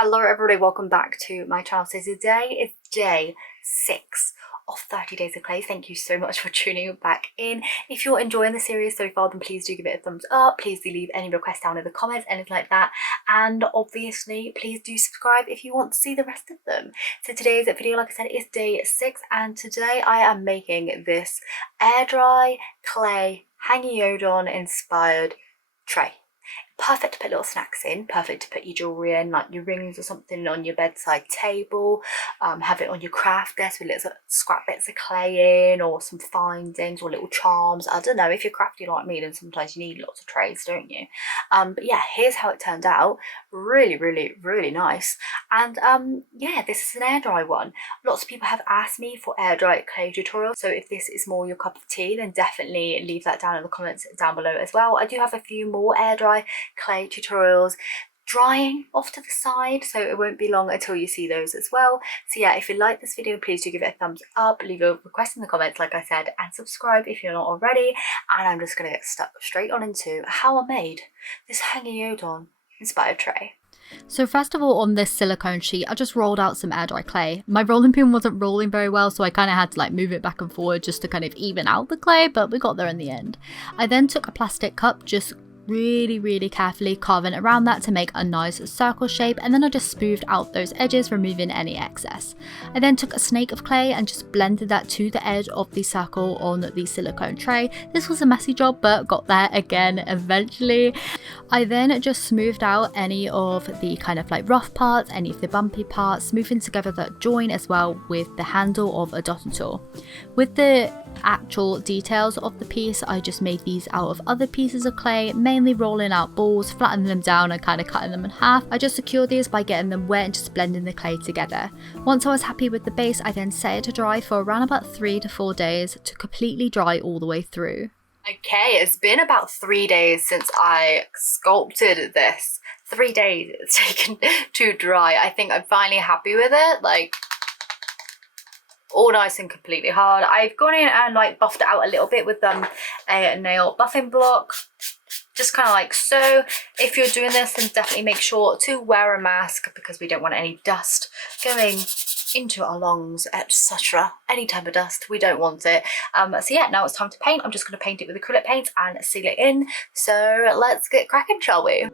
Hello everybody, welcome back to my channel. So today is day 6 of 30 days of clay. Thank you so much for tuning back in. If you're enjoying the series so far, then please do give it a thumbs up. Please do leave any requests down in the comments, anything like that. And obviously, please do subscribe if you want to see the rest of them. So today's video, like I said, is day 6. And today I am making this air dry clay Hangyodon inspired tray. Perfect to put little snacks in, perfect to put your jewellery in, like your rings or something on your bedside table, have it on your craft desk with little scrap bits of clay in, or some findings or little charms. I don't know, if you're crafty like me, then sometimes you need lots of trays, don't you? But yeah, here's how it turned out. Really nice. And yeah, this is an air dry one. Lots of people have asked me for air dry clay tutorials, so if this is more your cup of tea, then definitely leave that down in the comments down below as well. I do have a few more air dry clay tutorials drying off to the side, so it won't be long until you see those as well. So yeah, if you like this video, please do give it a thumbs up, leave a request in the comments like I said, and subscribe if you're not already. And I'm just gonna get stuck straight on into how I made this Hangyodon inspired tray. So first of all, on this silicone sheet, I just rolled out some air dry clay. My rolling pin wasn't rolling very well, so I kind of had to like move it back and forward just to kind of even out the clay, but we got there in the end. I then took a plastic cup, just really carefully carving around that to make a nice circle shape, and then I just smoothed out those edges, removing any excess. I then took a snake of clay and just blended that to the edge of the circle on the silicone tray. This was a messy job, but got there again eventually. I then just smoothed out any of the kind of like rough parts, any of the bumpy parts, smoothing together that join as well with the handle of a dotting tool. With the actual details of the piece, I just made these out of other pieces of clay, mainly rolling out balls, flattening them down and kind of cutting them in half. I just secured these by getting them wet and just blending the clay together. Once I was happy with the base, I then set it to dry for around about 3 to 4 days to completely dry all the way through. Okay, it's been about 3 days since I sculpted this. 3 days it's taken to dry. I think I'm finally happy with it, like all nice and completely hard. I've gone in and like buffed it out a little bit with a nail buffing block, just kind of like so. If you're doing this, then definitely make sure to wear a mask because we don't want any dust going into our lungs, etc. Any type of dust, we don't want it. So yeah, now it's time to paint. I'm just going to paint it with acrylic paint and seal it in. So let's get cracking, shall we?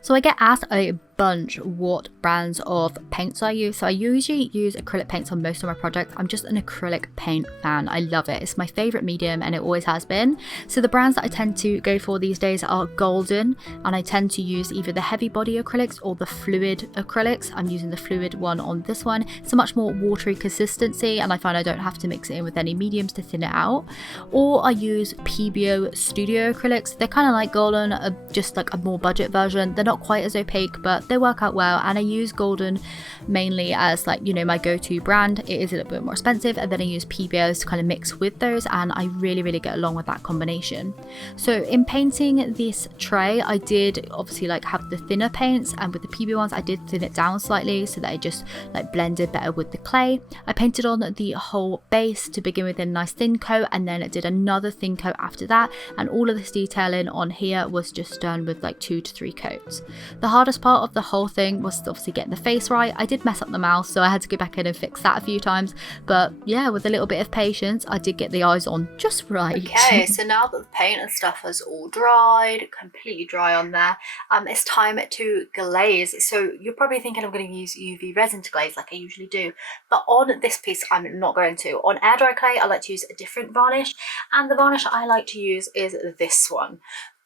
So I get asked a bunch what brands of paints I use. So I usually use acrylic paints on most of my projects. I'm just an acrylic paint fan. I love it. It's my favorite medium and it always has been. So the brands that I tend to go for these days are Golden, and I tend to use either the heavy body acrylics or the fluid acrylics. I'm using the fluid one on this one. It's a much more watery consistency, and I find I don't have to mix it in with any mediums to thin it out. Or I use PBO Studio acrylics. They're kind of like Golden, just like a more budget version. They're not quite as opaque, but they work out well, and I use Golden mainly as like, you know, my go-to brand. It is a little bit more expensive, and then I use PBOs to kind of mix with those, and I really get along with that combination. So in painting this tray, I did obviously like have the thinner paints, and with the PBO ones I did thin it down slightly so that it just like blended better with the clay. I painted on the whole base to begin with in a nice thin coat, and then I did another thin coat after that, and all of this detailing on here was just done with like 2 to 3 coats. The hardest part of the whole thing was obviously getting the face right. I did mess up the mouth, so I had to go back in and fix that a few times, but yeah, with a little bit of patience I did get the eyes on just right. Okay, so now that the paint and stuff has all dried, completely dry on there, it's time to glaze. So you're probably thinking I'm going to use UV resin to glaze like I usually do, but on this piece I'm not going to. On air dry clay I like to use a different varnish, and the varnish I like to use is this one,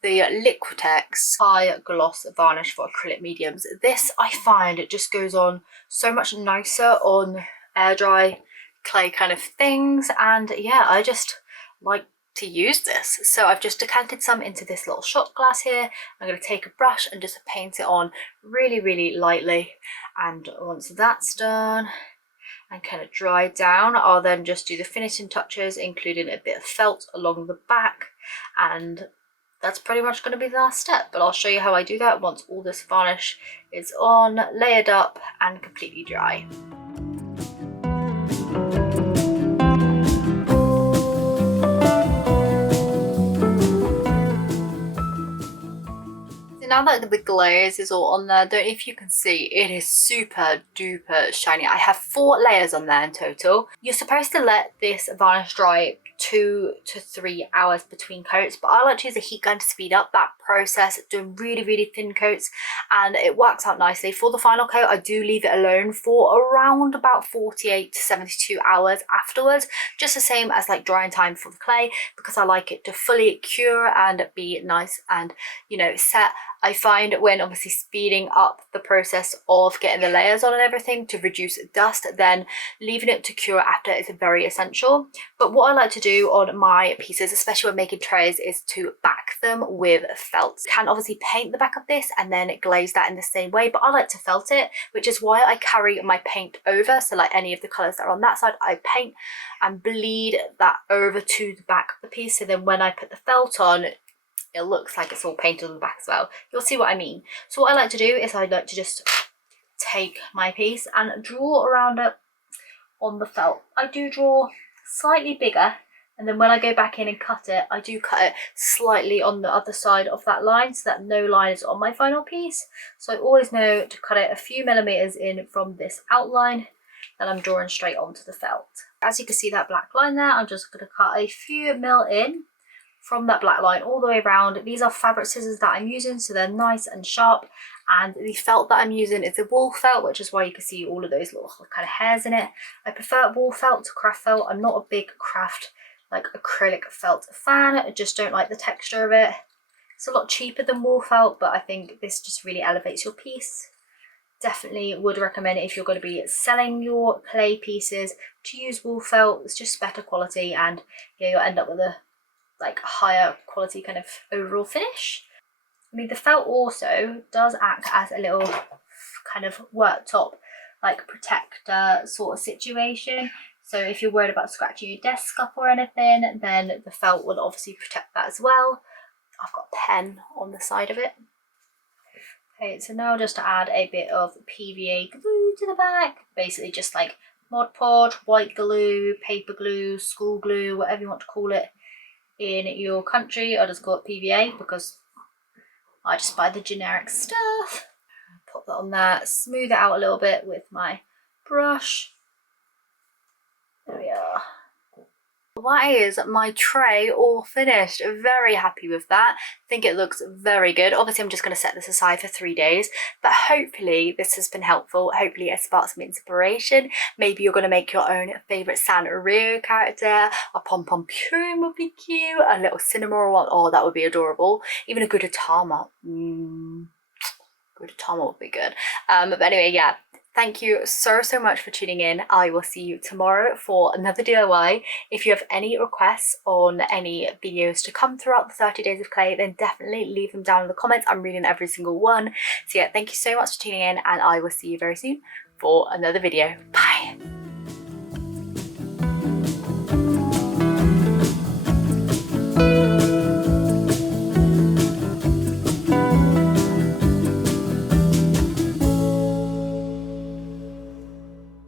the Liquitex High Gloss Varnish for acrylic mediums. This I find it just goes on so much nicer on air dry clay kind of things, and yeah, I just like to use this. So I've just decanted some into this little shot glass here. I'm going to take a brush and just paint it on really lightly, and once that's done and kind of dried down, I'll then just do the finishing touches, including a bit of felt along the back, and that's pretty much going to be the last step. But I'll show you how I do that once all this varnish is on, layered up and completely dry. now now that the glaze is all on there, don't know if you can see, it is super duper shiny. I have 4 layers on there in total. You're supposed to let this varnish dry 2 to 3 hours between coats, but I like to use a heat gun to speed up that process, doing really thin coats, and it works out nicely. For the final coat, I do leave it alone for around about 48 to 72 hours afterwards, just the same as like drying time for the clay, because I like it to fully cure and be nice and, you know, set. I find when obviously speeding up the process of getting the layers on and everything to reduce dust, then leaving it to cure after is very essential. But what I like to do on my pieces, especially when making trays, is to back them with felt. You can obviously paint the back of this and then glaze that in the same way, but I like to felt it, which is why I carry my paint over. So like any of the colours that are on that side, I paint and bleed that over to the back of the piece. So then when I put the felt on, it looks like it's all painted on the back as well. You'll see what I mean. So what I like to do is I like to just take my piece and draw around it on the felt. I do draw slightly bigger, and then when I go back in and cut it, I do cut it slightly on the other side of that line so that no line is on my final piece. So I always know to cut it a few millimeters in from this outline that I'm drawing straight onto the felt. As you can see that black line there, I'm just going to cut a few mil in from that black line all the way around. These are fabric scissors that I'm using, so they're nice and sharp, and the felt that I'm using is a wool felt, which is why you can see all of those little kind of hairs in it. I prefer wool felt to craft felt. I'm not a big craft like acrylic felt fan, I just don't like the texture of it. It's a lot cheaper than wool felt, but I think this just really elevates your piece. Definitely would recommend it if you're going to be selling your clay pieces to use wool felt. It's just better quality, and yeah, you'll end up with a like higher quality kind of overall finish. I mean, the felt also does act as a little kind of worktop like protector sort of situation. So if you're worried about scratching your desk up or anything, then the felt will obviously protect that as well. I've got a pen on the side of it. Okay, so now just to add a bit of PVA glue to the back, basically just like Mod Podge, white glue, paper glue, school glue, whatever you want to call it in your country. I just call it PVA because I just buy the generic stuff. Pop that on there, smooth it out a little bit with my brush. There we are. That is my tray all finished. Very happy with that. I think it looks very good. Obviously I'm just going to set this aside for 3 days, but hopefully this has been helpful. Hopefully it sparks some inspiration. Maybe you're going to make your own favourite Sanrio character. A pom pom purin would be cute. A little cinema one, oh that would be adorable. Even a Gudetama. Gudetama would be good. But anyway, yeah. Thank you so much for tuning in. I will see you tomorrow for another DIY. If you have any requests on any videos to come throughout the 30 days of clay, then definitely leave them down in the comments. I'm reading every single one. So yeah, thank you so much for tuning in, and I will see you very soon for another video. Bye.